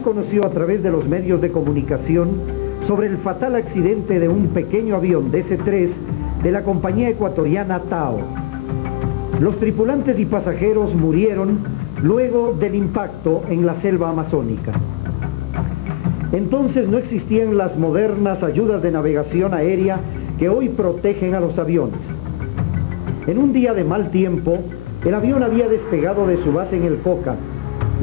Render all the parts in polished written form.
país conoció a través de los medios de comunicación sobre el fatal accidente de un pequeño avión DC-3 de la compañía ecuatoriana TAO. Los tripulantes y pasajeros murieron luego del impacto en la selva amazónica. Entonces no existían las modernas ayudas de navegación aérea que hoy protegen a los aviones. En un día de mal tiempo, el avión había despegado de su base en el Coca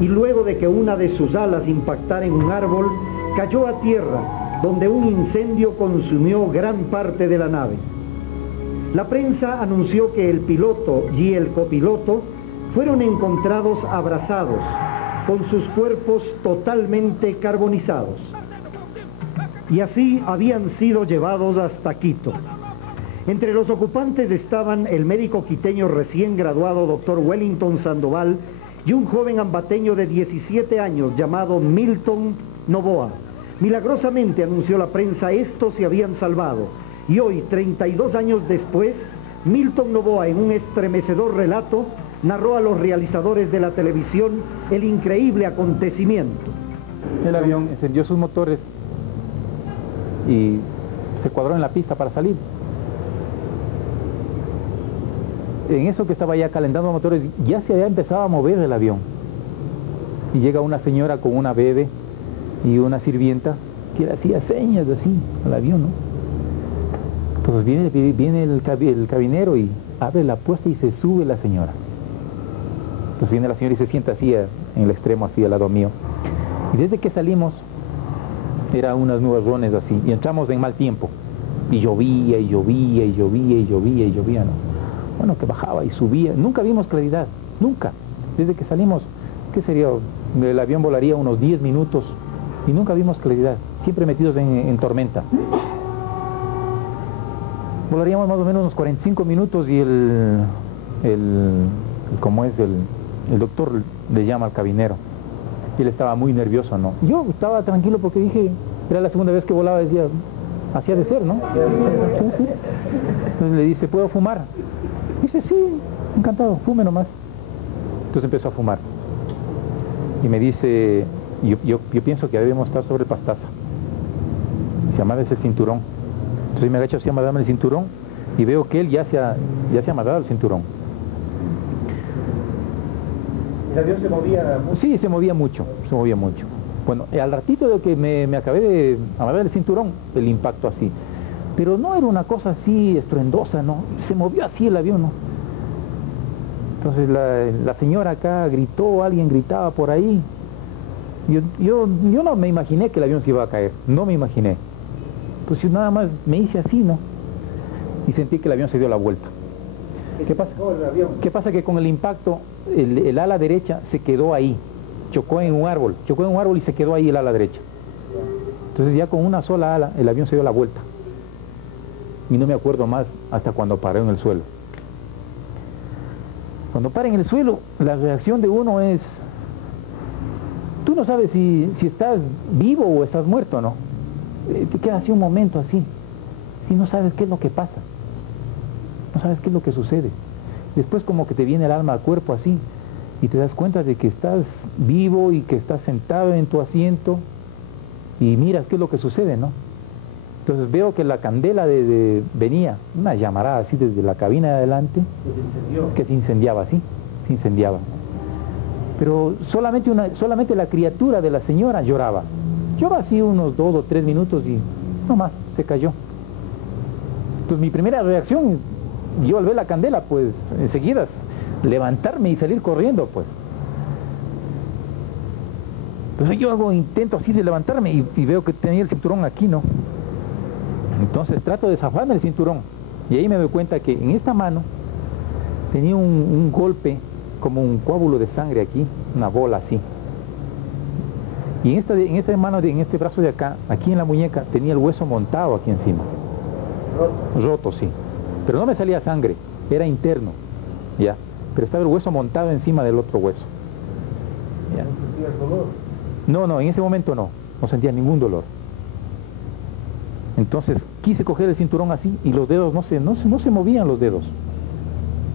y luego de que una de sus alas impactara en un árbol, cayó a tierra, donde un incendio consumió gran parte de la nave. La prensa anunció que el piloto y el copiloto fueron encontrados abrazados, con sus cuerpos totalmente carbonizados. Y así habían sido llevados hasta Quito. Entre los ocupantes estaban el médico quiteño recién graduado, doctor Wellington Sandoval, y un joven ambateño de 17 años llamado Milton Novoa. Milagrosamente, anunció la prensa, estos se habían salvado. Y hoy, 32 años después, Milton Novoa, en un estremecedor relato, narró a los realizadores de la televisión el increíble acontecimiento. El avión encendió sus motores y se cuadró en la pista para salir. En eso que estaba ya calentando los motores, ya se había empezado a mover el avión. Y llega una señora con una bebé y una sirvienta que le hacía señas así al avión, ¿no? Entonces viene el cabinero y abre la puerta y se sube la señora. Entonces viene la señora y se sienta así en el extremo, así al lado mío. Y desde que salimos, eran unas nubarrones así, y entramos en mal tiempo. Y llovía, y llovía, y llovía, y llovía, y llovía, ¿no? Bueno, que bajaba y subía. Nunca vimos claridad, nunca. Desde que salimos, ¿qué sería? El avión volaría unos 10 minutos y nunca vimos claridad. Siempre metidos en tormenta. Volaríamos más o menos unos 45 minutos y el doctor le llama al cabinero. Y él estaba muy nervioso, ¿no? Yo estaba tranquilo porque dije, era la segunda vez que volaba, decía, hacía de ser, ¿no? Sí. Entonces le dice, ¿puedo fumar? Dice, sí, encantado, fume nomás. Entonces empezó a fumar. Y me dice, yo pienso que debemos estar sobre el pastaza. Se llama ese cinturón. Entonces me agacho así a amarrarme el cinturón y veo que él ya se ha amarrado el cinturón. ¿El avión se movía mucho? Sí, se movía mucho. Bueno, al ratito de que me acabé de amarrar el cinturón, el impacto así. Pero no era una cosa así estruendosa, ¿no? Se movió así el avión, ¿no? Entonces la señora acá gritó, alguien gritaba por ahí. Yo no me imaginé que el avión se iba a caer, no me imaginé. Pues yo nada más me hice así, ¿no? Y sentí que el avión se dio la vuelta. ¿Qué pasa? ¿Qué pasa? Que con el impacto, el ala derecha se quedó ahí. Chocó en un árbol y se quedó ahí el ala derecha. Entonces ya con una sola ala, el avión se dio la vuelta. Y no me acuerdo más hasta cuando paré en el suelo. Cuando para en el suelo, la reacción de uno es... Tú no sabes si estás vivo o estás muerto, ¿no? Te queda así un momento así. Y no sabes qué es lo que pasa. No sabes qué es lo que sucede. Después como que te viene el alma al cuerpo así. Y te das cuenta de que estás vivo y que estás sentado en tu asiento. Y miras qué es lo que sucede, ¿no? Entonces veo que la candela venía, una llamarada así desde la cabina de adelante, que se incendiaba así, se incendiaba. Pero solamente la criatura de la señora lloraba. Lloró así unos 2 o 3 minutos y no más, se cayó. Entonces mi primera reacción, yo al ver la candela, pues enseguida levantarme y salir corriendo, pues. Entonces yo intento así de levantarme y veo que tenía el cinturón aquí, ¿no? Entonces trato de zafarme el cinturón y ahí me doy cuenta que en esta mano tenía un golpe como un coágulo de sangre aquí, una bola así. Y en esta mano, en este brazo de acá, aquí en la muñeca, tenía el hueso montado aquí encima. Roto, sí. Pero no me salía sangre, era interno, ya. Pero estaba el hueso montado encima del otro hueso. ¿Ya? ¿No sentías dolor? No, en ese momento no sentía ningún dolor. Entonces quise coger el cinturón así y los dedos no se movían los dedos.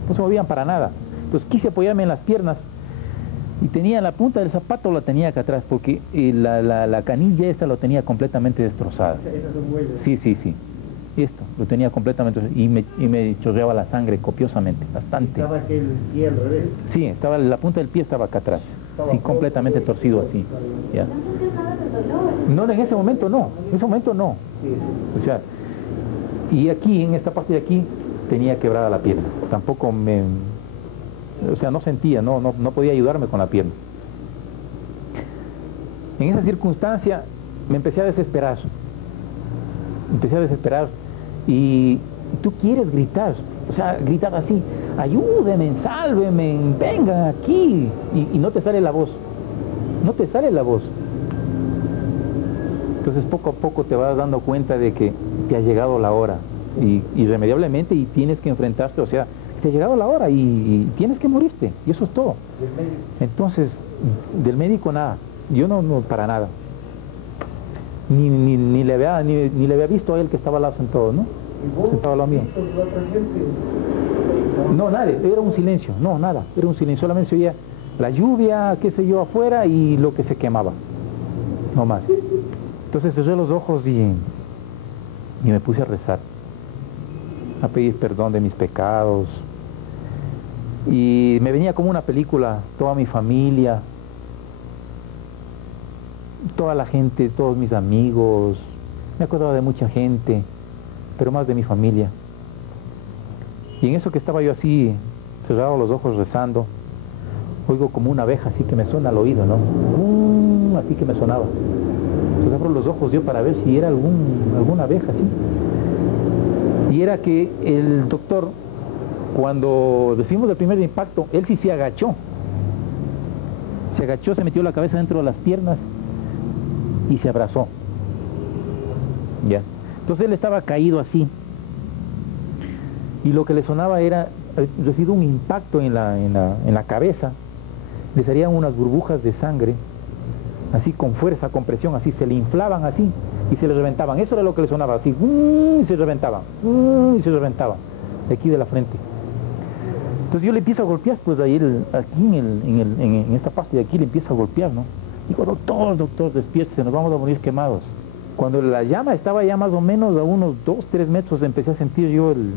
No se movían para nada. Entonces quise apoyarme en las piernas Y tenía la punta del zapato, la tenía acá atrás, porque la canilla esta lo tenía completamente destrozada. Sí, sí, sí. Esto, lo tenía completamente, y me chorreaba la sangre copiosamente, bastante. ¿Estaba aquel pie al revés? Sí, la punta del pie estaba acá atrás, sí, completamente torcido así. ¿Ya? No, en ese momento no, en ese momento no. O sea, y aquí, en esta parte de aquí, tenía quebrada la pierna. Tampoco o sea, no sentía, no podía ayudarme con la pierna. En esa circunstancia me empecé a desesperar. Y tú quieres gritar, o sea, gritar así, ayúdenme, sálvenme, vengan aquí, y no te sale la voz, Entonces poco a poco te vas dando cuenta de que te ha llegado la hora, irremediablemente, y tienes que enfrentarte, o sea, te ha llegado la hora y tienes que morirte, y eso es todo. Entonces, del médico nada, yo no para nada. Ni le había visto a él que estaba al lado sentado, ¿no? Sentado al lado mío. No, nada, era un silencio, no, nada, era un silencio, solamente se oía la lluvia, qué sé yo, afuera, y lo que se quemaba, no más. Entonces cerré los ojos y me puse a rezar, a pedir perdón de mis pecados, y me venía como una película, toda mi familia, toda la gente, todos mis amigos, me acordaba de mucha gente, pero más de mi familia. Y en eso que estaba yo así, cerrado los ojos rezando, oigo como una abeja así que me suena al oído, ¿no? Así que me sonaba. Entonces abro los ojos yo para ver si era alguna abeja así. Y era que el doctor, cuando recibimos el primer impacto, él sí se agachó. Se metió la cabeza dentro de las piernas y se abrazó. Ya. Entonces él estaba caído así. Y lo que le sonaba era, recibido un impacto en la cabeza, le salían unas burbujas de sangre, así con fuerza, con presión, así, se le inflaban así y se le reventaban. Eso era lo que le sonaba, así, y se reventaban, de aquí de la frente. Entonces yo le empiezo a golpear, pues ahí aquí en esta parte de aquí le empiezo a golpear, ¿no? Digo, doctor, despiértese, nos vamos a morir quemados. Cuando la llama estaba ya más o menos a unos 2-3 metros, empecé a sentir yo el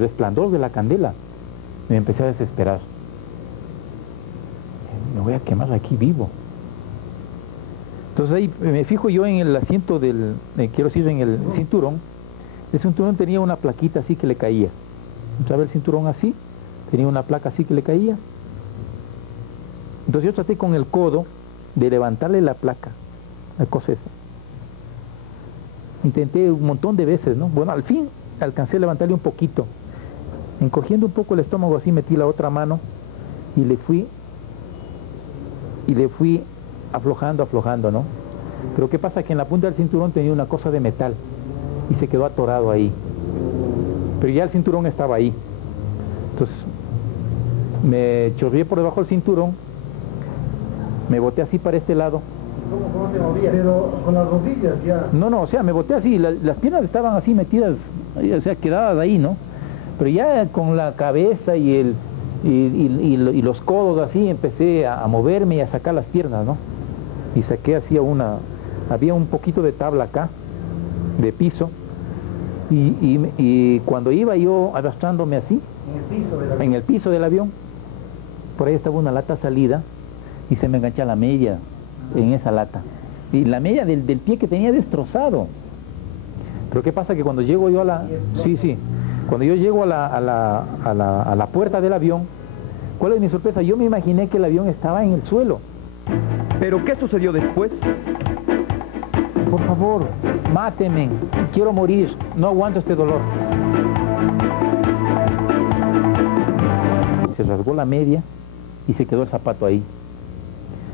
resplandor de la candela. Me empecé a desesperar. Me voy a quemar aquí vivo. Entonces ahí me fijo yo en el asiento quiero decir, en el cinturón. El cinturón tenía una plaquita así que le caía. Entraba el cinturón así, tenía una placa así que le caía. Entonces yo traté con el codo de levantarle la placa, la cosa esa. Intenté un montón de veces, ¿no? Bueno, al fin alcancé a levantarle un poquito. Encogiendo un poco el estómago así, metí la otra mano y le fui aflojando, ¿no? Pero ¿qué pasa? Que en la punta del cinturón tenía una cosa de metal y se quedó atorado ahí. Pero ya el cinturón estaba ahí. Entonces me chorrié por debajo del cinturón, me boté así para este lado. ¿Cómo se movía? Pero con las rodillas ya. No, o sea, me boté así, las piernas estaban así metidas, o sea, quedadas ahí, ¿no? Pero ya con la cabeza y los codos así empecé a moverme y a sacar las piernas, ¿no? Y saqué así había un poquito de tabla acá, de piso, y cuando iba yo arrastrándome así, en el piso del avión, por ahí estaba una lata salida y se me engancha la media en esa lata, y la media del pie que tenía destrozado. Pero ¿qué pasa? Que cuando llego yo cuando yo llego a la puerta del avión, ¿cuál es mi sorpresa? Yo me imaginé que el avión estaba en el suelo. ¿Pero qué sucedió después? Por favor, máteme, quiero morir, no aguanto este dolor. Se rasgó la media y se quedó el zapato ahí.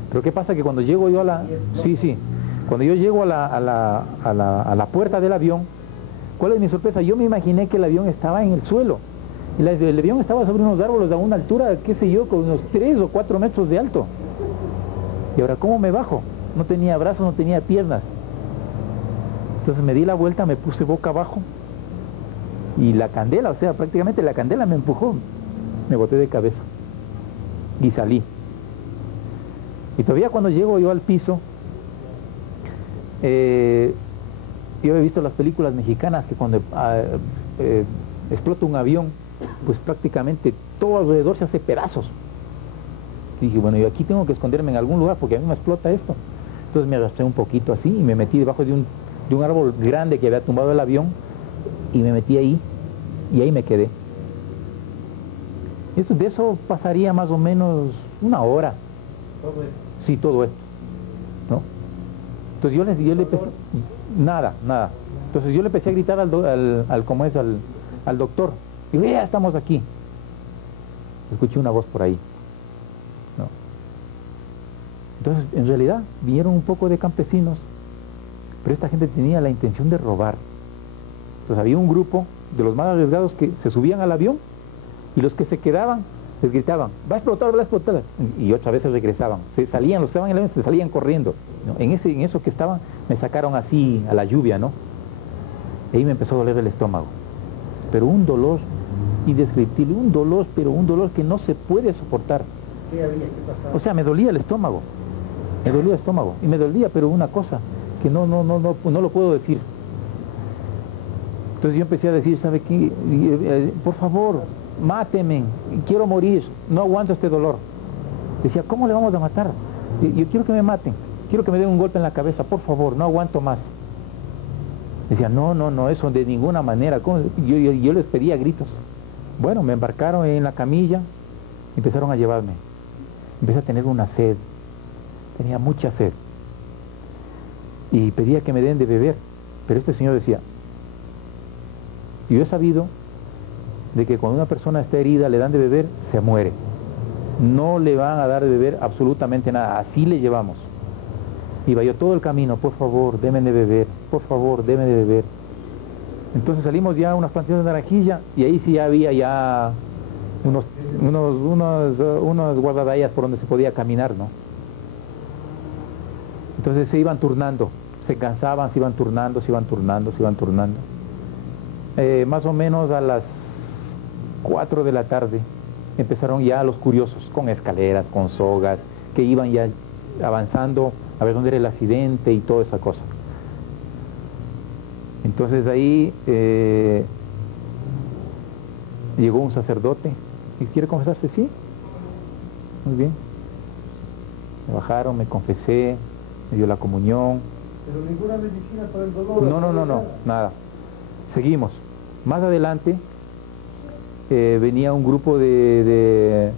Pero ¿qué pasa? Que cuando llego yo cuando yo llego a la puerta del avión, ¿cuál es mi sorpresa? Yo me imaginé que el avión estaba en el suelo. Y el avión estaba sobre unos árboles a una altura, qué sé yo, con unos 3 o 4 metros de alto. Y ahora, ¿cómo me bajo? No tenía brazos, no tenía piernas. Entonces me di la vuelta, me puse boca abajo, y la candela, o sea, prácticamente la candela me empujó. Me boté de cabeza y salí. Y todavía cuando llego yo al piso, yo he visto las películas mexicanas que cuando explota un avión, pues prácticamente todo alrededor se hace pedazos. Y dije, bueno, yo aquí tengo que esconderme en algún lugar porque a mí me explota esto. Entonces me arrastré un poquito así y me metí debajo de un árbol grande que había tumbado el avión y me metí ahí y ahí me quedé. De eso pasaría más o menos una hora. ¿Todo esto? Sí, todo esto, ¿no? Entonces yo le empecé, nada. Entonces yo le empecé a gritar al doctor. Digo, ya estamos aquí. Escuché una voz por ahí, ¿no? Entonces, en realidad, vinieron un poco de campesinos, pero esta gente tenía la intención de robar. Entonces había un grupo de los más arriesgados que se subían al avión y los que se quedaban les gritaban, va a explotar, y otra vez se regresaban, los que estaban en el avión se salían corriendo, ¿no? En eso que estaban, me sacaron así a la lluvia, ¿no? Y ahí me empezó a doler el estómago, pero un dolor indescriptible, un dolor que no se puede soportar. ¿Qué había? ¿Qué pasaba? O sea, me dolía el estómago, y me dolía, pero una cosa que no lo puedo decir. Entonces yo empecé a decir, ¿sabe qué? Por favor, máteme, quiero morir, no aguanto este dolor. Decía, ¿cómo le vamos a matar? Yo quiero que me maten, quiero que me den un golpe en la cabeza, por favor, no aguanto más. Decía, no, eso de ninguna manera. Yo les pedía gritos. Bueno, me embarcaron en la camilla, empezaron a llevarme. Empecé a tener una sed, tenía mucha sed. Y pedía que me den de beber, pero este señor decía, yo he sabido de que cuando una persona está herida le dan de beber, se muere. No le van a dar de beber absolutamente nada, así le llevamos. Iba yo todo el camino, por favor, denme de beber, por favor, denme de beber. Entonces salimos ya a unas plantaciones de naranjilla y ahí sí había ya unos guardadallas por donde se podía caminar, ¿no? Entonces se iban turnando, se cansaban, se iban turnando. Más o menos a las 4 de la tarde empezaron ya los curiosos, con escaleras, con sogas, que iban ya avanzando a ver dónde era el accidente y toda esa cosa. Entonces ahí llegó un sacerdote y ¿quiere confesarse? Sí, muy bien. Me bajaron, me confesé, me dio la comunión. ¿Pero ninguna medicina para el dolor? No, nada. Seguimos. Más adelante venía un grupo del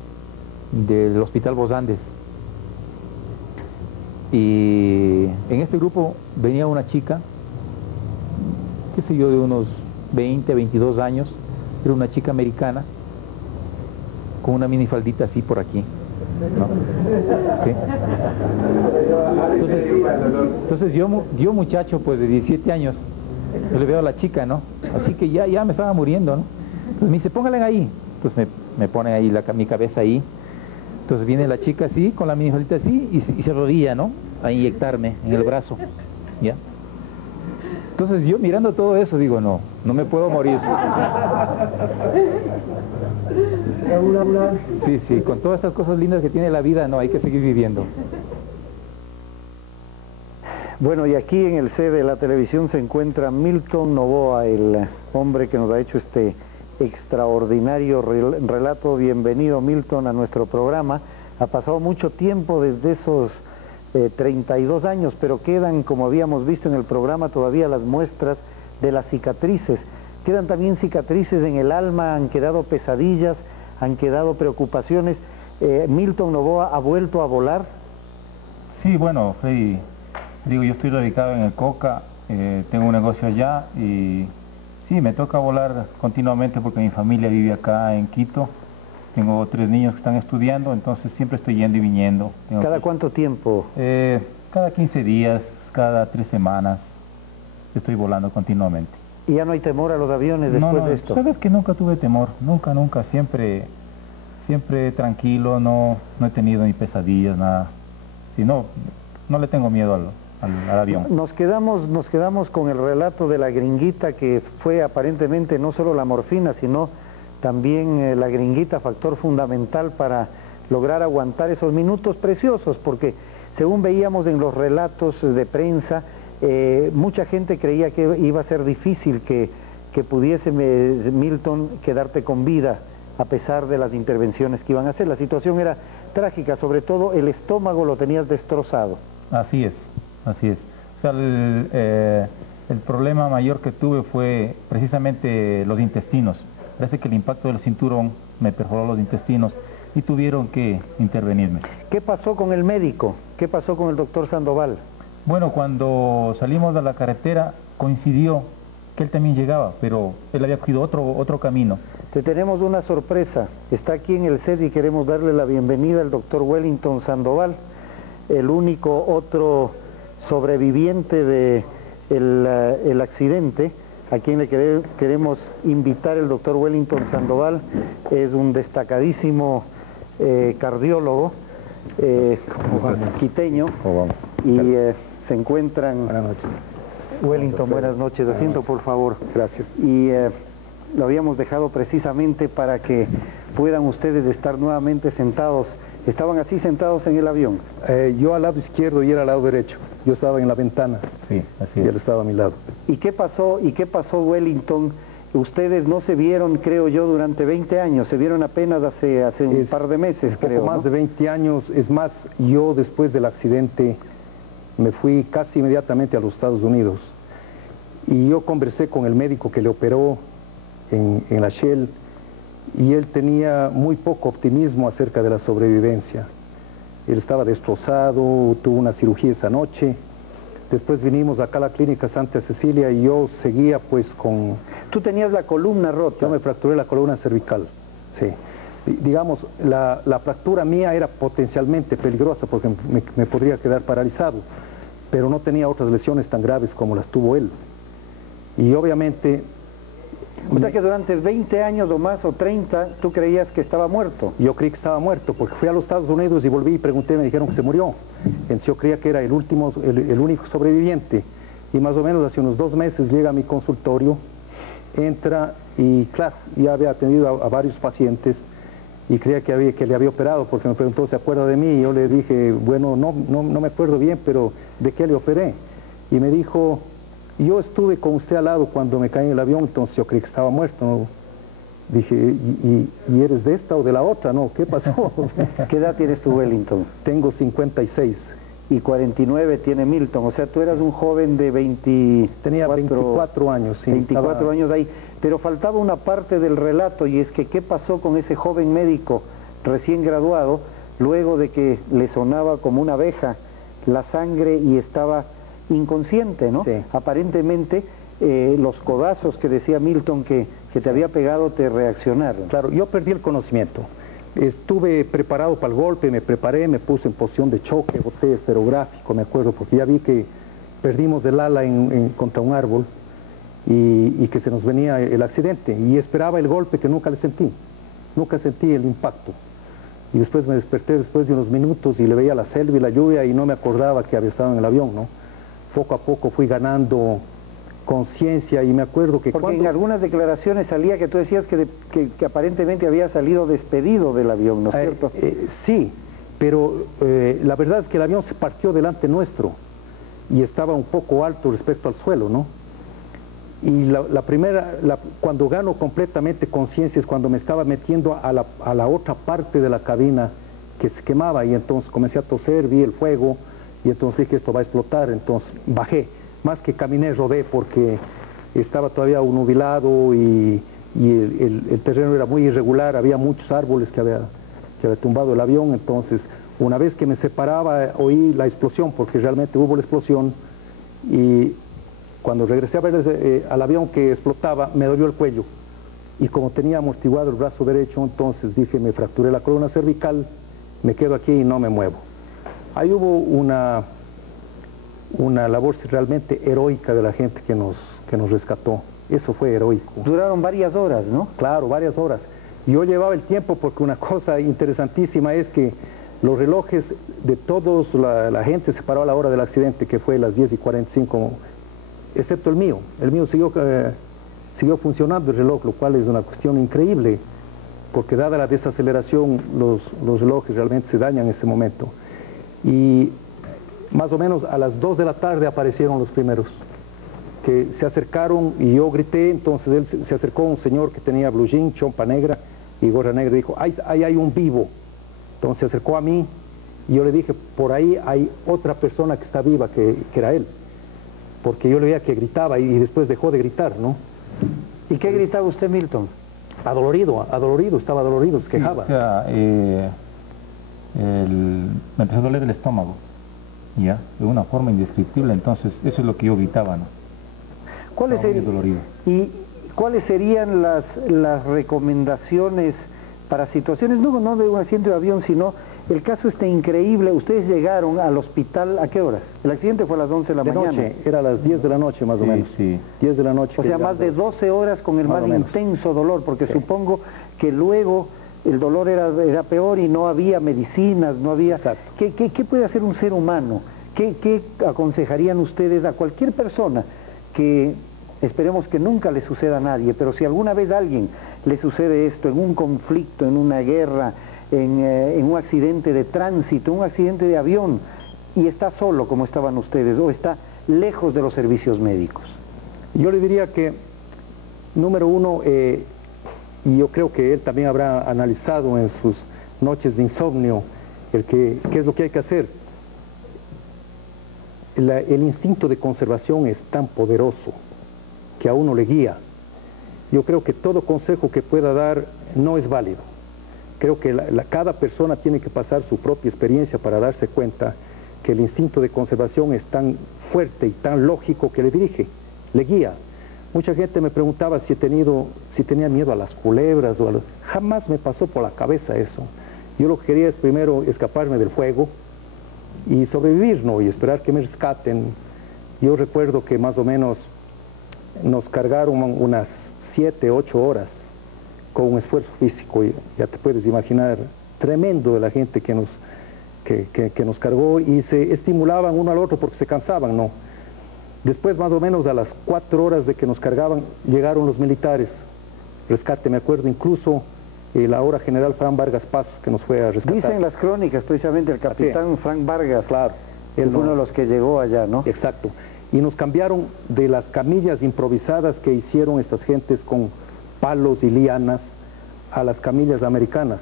Hospital Vos Andes. Y en este grupo venía una chica, qué sé yo, de unos 20, 22 años, era una chica americana, con una minifaldita así por aquí, ¿no? ¿Sí? Entonces yo muchacho pues de 17 años, yo le veo a la chica, ¿no? Así que ya me estaba muriendo, ¿no? Entonces me dice, póngale ahí. Entonces me pone ahí mi cabeza ahí. Entonces viene la chica así, con la minifaldita así, y se arrodilla, ¿no? A inyectarme en el brazo, ¿ya? Entonces yo mirando todo eso digo, no me puedo morir. Sí, con todas estas cosas lindas que tiene la vida, no, hay que seguir viviendo. Bueno, y aquí en el set de la televisión se encuentra Milton Novoa, el hombre que nos ha hecho este extraordinario relato. Bienvenido, Milton, a nuestro programa. Ha pasado mucho tiempo desde esos 32 años, pero quedan, como habíamos visto en el programa, todavía las muestras de las cicatrices. Quedan también cicatrices en el alma, han quedado pesadillas, han quedado preocupaciones. Milton Novoa ha vuelto a volar. Sí, bueno, Freddy, yo estoy radicado en el Coca, tengo un negocio allá y sí, me toca volar continuamente porque mi familia vive acá en Quito. Tengo 3 niños que están estudiando, entonces siempre estoy yendo y viniendo. ¿Cada cuánto tiempo? Cada 15 días, cada 3 semanas, estoy volando continuamente. ¿Y ya no hay temor a los aviones después de esto? Sabes que nunca tuve temor, nunca, siempre tranquilo, no he tenido ni pesadillas, nada. Sí, no le tengo miedo al avión. Nos quedamos con el relato de la gringuita, que fue aparentemente no solo la morfina, sino también la gringuita factor fundamental para lograr aguantar esos minutos preciosos, porque según veíamos en los relatos de prensa, mucha gente creía que iba a ser difícil que pudiese Milton quedarte con vida a pesar de las intervenciones que iban a hacer. La situación era trágica, sobre todo el estómago lo tenías destrozado. Así es, así es. O sea, el problema mayor que tuve fue precisamente los intestinos. Parece que el impacto del cinturón me perforó los intestinos y tuvieron que intervenirme. ¿Qué pasó con el médico? ¿Qué pasó con el doctor Sandoval? Bueno, cuando salimos de la carretera coincidió que él también llegaba, pero él había cogido otro camino. Te tenemos una sorpresa. Está aquí en el set y queremos darle la bienvenida al doctor Wellington Sandoval, el único otro sobreviviente del accidente, a quien le queremos invitar. El doctor Wellington Sandoval es un destacadísimo cardiólogo quiteño y se encuentran... Buenas noches. Wellington, buenas noches. Asiento, por favor. Gracias. Y lo habíamos dejado precisamente para que puedan ustedes estar nuevamente sentados. ¿Estaban así sentados en el avión? Yo al lado izquierdo y él al lado derecho. Yo estaba en la ventana. Sí, así y es. él estaba a mi lado. ¿Y qué pasó, Wellington? Ustedes no se vieron, creo yo, durante 20 años. Se vieron apenas hace un par de meses, creo. Poco más ¿no? de 20 años. Es más, yo después del accidente me fui casi inmediatamente a los Estados Unidos. Y yo conversé con el médico que le operó en la Shell, y él tenía muy poco optimismo acerca de la sobrevivencia. Él estaba destrozado, tuvo una cirugía esa noche. Después vinimos acá a la clínica Santa Cecilia y yo seguía pues con... Tú tenías la columna rota. Yo me fracturé la columna cervical, sí. Digamos, la fractura mía era potencialmente peligrosa porque me podría quedar paralizado, pero no tenía otras lesiones tan graves como las tuvo él. Y obviamente... O sea que durante 20 años o más, o 30, tú creías que estaba muerto. Yo creí que estaba muerto, porque fui a los Estados Unidos y volví y pregunté, me dijeron que se murió. Entonces yo creía que era el único sobreviviente. Y más o menos hace unos 2 meses llega a mi consultorio, entra y claro, ya había atendido a varios pacientes y creía que le había operado, porque me preguntó, ¿se acuerda de mí? Y yo le dije, bueno, no me acuerdo bien, pero ¿de qué le operé? Y me dijo... Yo estuve con usted al lado cuando me caí en el avión, entonces yo creí que estaba muerto, ¿no? Dije, ¿y eres de esta o de la otra? No, ¿qué pasó? ¿Qué edad tienes tú, Wellington? Tengo 56. Y 49 tiene Milton, o sea, tú eras un joven de Tenía 24 años, sí. 24 años ahí, pero faltaba una parte del relato, y es que ¿qué pasó con ese joven médico recién graduado, luego de que le sonaba como una abeja la sangre y estaba... inconsciente, ¿no? Sí. Aparentemente los codazos que decía Milton que te había pegado te reaccionaron. Claro, yo perdí el conocimiento. Estuve preparado para el golpe, me preparé, me puse en posición de choque, boté esferográfico, me acuerdo, porque ya vi que perdimos el ala contra un árbol y que se nos venía el accidente. Y esperaba el golpe que nunca le sentí. Nunca sentí el impacto. Y después me desperté después de unos minutos y le veía la selva y la lluvia y no me acordaba que había estado en el avión, ¿no? Poco a poco fui ganando conciencia y me acuerdo que porque en algunas declaraciones salía que tú decías que aparentemente había salido despedido del avión, ¿no es cierto? Sí, pero la verdad es que el avión se partió delante nuestro y estaba un poco alto respecto al suelo, ¿no? Y cuando gano completamente conciencia es cuando me estaba metiendo a la otra parte de la cabina que se quemaba, y entonces comencé a toser, vi el fuego. Y entonces dije, esto va a explotar, entonces bajé. Más que caminé, rodé, porque estaba todavía nubilado y el terreno era muy irregular, había muchos árboles que había tumbado el avión. Entonces, una vez que me separaba, oí la explosión, porque realmente hubo la explosión, y cuando regresé a ver al avión que explotaba, me dolió el cuello. Y como tenía amortiguado el brazo derecho, entonces dije, me fracturé la columna cervical, me quedo aquí y no me muevo. Ahí hubo una labor realmente heroica de la gente que nos rescató. Eso fue heroico. Duraron varias horas, ¿no? Claro, varias horas. Yo llevaba el tiempo porque una cosa interesantísima es que los relojes de todos, la gente se paró a la hora del accidente, que fue las 10:45, excepto el mío. El mío siguió funcionando el reloj, lo cual es una cuestión increíble, porque dada la desaceleración los relojes realmente se dañan en ese momento. Y más o menos a las 2 de la tarde aparecieron los primeros, que se acercaron y yo grité. Entonces él se acercó un señor que tenía blue jean, chompa negra y gorra negra, y dijo, ahí hay un vivo. Entonces se acercó a mí y yo le dije, por ahí hay otra persona que está viva, que era él, porque yo le veía que gritaba y después dejó de gritar, ¿no? ¿Y qué gritaba usted, Milton? Adolorido, estaba adolorido, se quejaba. Sí, o sea, me empezó a doler el estómago, ya, de una forma indescriptible. Entonces eso es lo que yo gritaba, ¿no? ¿Y cuáles serían las recomendaciones para situaciones, no de un accidente de avión, sino el caso este increíble? Ustedes llegaron al hospital, ¿a qué horas? El accidente fue a las 11 de la mañana. Noche, era a las 10 de la noche más o menos. Sí. 10 de la noche. O sea, más de 12 horas con el más intenso dolor, porque supongo que luego el dolor era peor y no había medicinas, no había... Exacto. ¿Qué puede hacer un ser humano? ¿Qué aconsejarían ustedes a cualquier persona que, esperemos que nunca le suceda a nadie, pero si alguna vez a alguien le sucede esto, en un conflicto, en una guerra, en un accidente de tránsito, un accidente de avión, y está solo como estaban ustedes, o está lejos de los servicios médicos? Yo le diría que, número uno, y yo creo que él también habrá analizado en sus noches de insomnio, qué es lo que hay que hacer. El instinto de conservación es tan poderoso que a uno le guía. Yo creo que todo consejo que pueda dar no es válido. Creo que cada persona tiene que pasar su propia experiencia para darse cuenta que el instinto de conservación es tan fuerte y tan lógico que le dirige, le guía. Mucha gente me preguntaba si tenía miedo a las culebras o Jamás me pasó por la cabeza eso. Yo lo que quería es primero escaparme del fuego y sobrevivir, ¿no? Y esperar que me rescaten. Yo recuerdo que más o menos nos cargaron unas 7, 8 horas con un esfuerzo físico, y ya te puedes imaginar, tremendo de la gente que nos cargó, y se estimulaban uno al otro porque se cansaban, ¿no? Después, más o menos a las 4 horas de que nos cargaban, llegaron los militares, rescate, me acuerdo incluso la ahora general Frank Vargas Pasos, que nos fue a rescatar. Dicen las crónicas precisamente el capitán Frank Vargas, claro, él fue uno de los que llegó allá, ¿no? Exacto, y nos cambiaron de las camillas improvisadas que hicieron estas gentes con palos y lianas a las camillas americanas,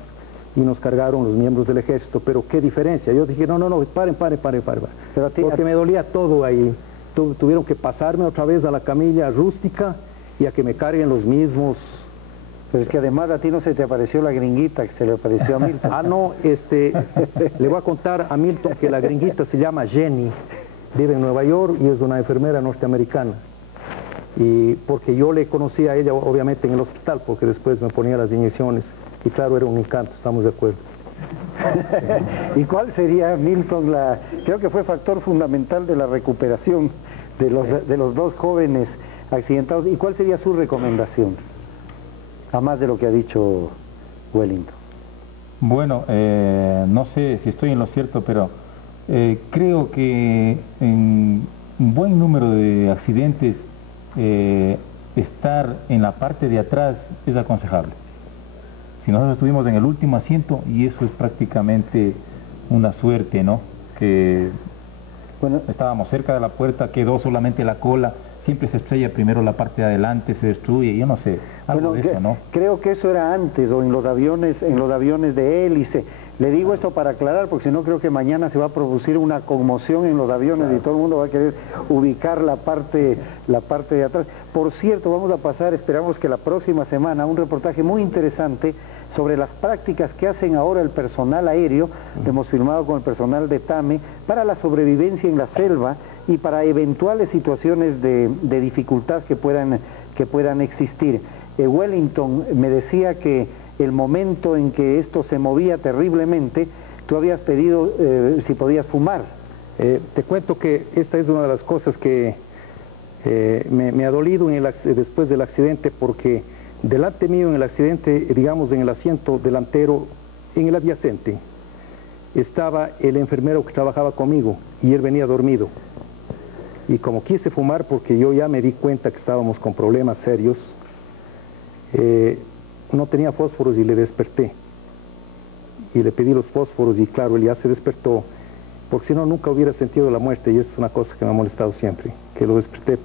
y nos cargaron los miembros del ejército. Pero qué diferencia. Yo dije, no, paren. Pero porque me dolía todo ahí. Tuvieron que pasarme otra vez a la camilla rústica y a que me carguen los mismos. Pero es que además a ti no se te apareció la gringuita que se le apareció a Milton. No, le voy a contar a Milton que la gringuita se llama Jenny, vive en Nueva York y es una enfermera norteamericana. Y porque yo le conocí a ella obviamente en el hospital, porque después me ponía las inyecciones, y claro, era un encanto, estamos de acuerdo. ¿Y cuál sería, Milton, creo que fue factor fundamental de la recuperación de los dos jóvenes accidentados? ¿Y cuál sería su recomendación, a más de lo que ha dicho Wellington? Bueno, no sé si estoy en lo cierto, pero creo que en un buen número de accidentes estar en la parte de atrás es aconsejable. Si nosotros estuvimos en el último asiento, y eso es prácticamente una suerte, ¿no? Que estábamos cerca de la puerta, quedó solamente la cola, siempre se estrella primero la parte de adelante, se destruye, yo no sé, algo de eso, ¿no? Creo que eso era antes, o en los aviones de hélice. Le digo esto para aclarar, porque si no creo que mañana se va a producir una conmoción en los aviones, claro, y todo el mundo va a querer ubicar la parte de atrás. Por cierto, vamos a pasar, esperamos que la próxima semana, un reportaje muy interesante sobre las prácticas que hacen ahora el personal aéreo, hemos filmado con el personal de TAME, para la sobrevivencia en la selva y para eventuales situaciones de dificultad que puedan existir. Wellington me decía que el momento en que esto se movía terriblemente, tú habías pedido si podías fumar. Te cuento que esta es una de las cosas que me ha dolido después del accidente, porque delante mío en el accidente, digamos en el asiento delantero, en el adyacente, estaba el enfermero que trabajaba conmigo, y él venía dormido. Y como quise fumar, porque yo ya me di cuenta que estábamos con problemas serios, no tenía fósforos y le desperté. Y le pedí los fósforos y claro, él ya se despertó, porque si no nunca hubiera sentido la muerte y es una cosa que me ha molestado siempre, que lo desperté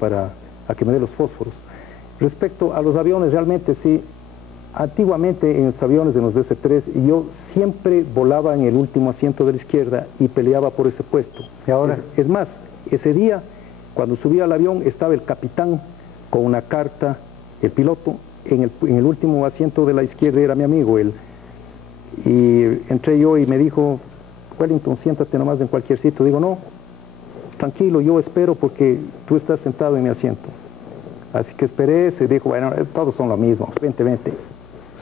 a que me dé los fósforos. Respecto a los aviones, realmente sí, antiguamente en los aviones de los DC-3 yo siempre volaba en el último asiento de la izquierda y peleaba por ese puesto. ¿Y ahora? Es más, ese día, cuando subí al avión, estaba el capitán con una carta, el piloto, en el último asiento de la izquierda era mi amigo, él. Y entré yo y me dijo, Wellington, siéntate nomás en cualquier sitio. Digo, no, tranquilo, yo espero porque tú estás sentado en mi asiento. Así que esperé, se dijo, bueno, todos son lo mismo, vente.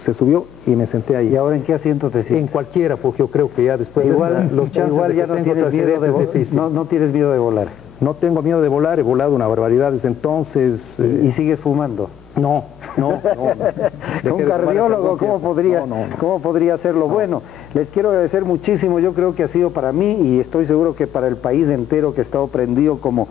Se subió y me senté ahí. ¿Y ahora en qué asiento te sientes? En cualquiera, porque yo creo que ya después Igual, los chances igual de ya que no tengo tienes otro miedo de accidente es difícil. no tienes miedo de volar. No tengo miedo de volar, he volado una barbaridad desde entonces. ¿Y sigues fumando? No. Un cardiólogo, ¿cómo podría hacerlo? Bueno, les quiero agradecer muchísimo, yo creo que ha sido para mí y estoy seguro que para el país entero que ha estado prendido como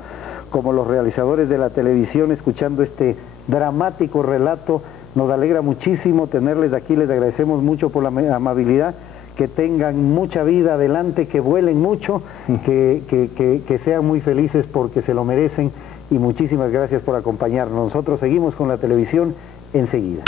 los realizadores de la televisión escuchando este dramático relato. Nos alegra muchísimo tenerles aquí, les agradecemos mucho por la amabilidad, que tengan mucha vida adelante, que vuelen mucho, que sean muy felices porque se lo merecen y muchísimas gracias por acompañarnos. Nosotros seguimos con la televisión enseguida.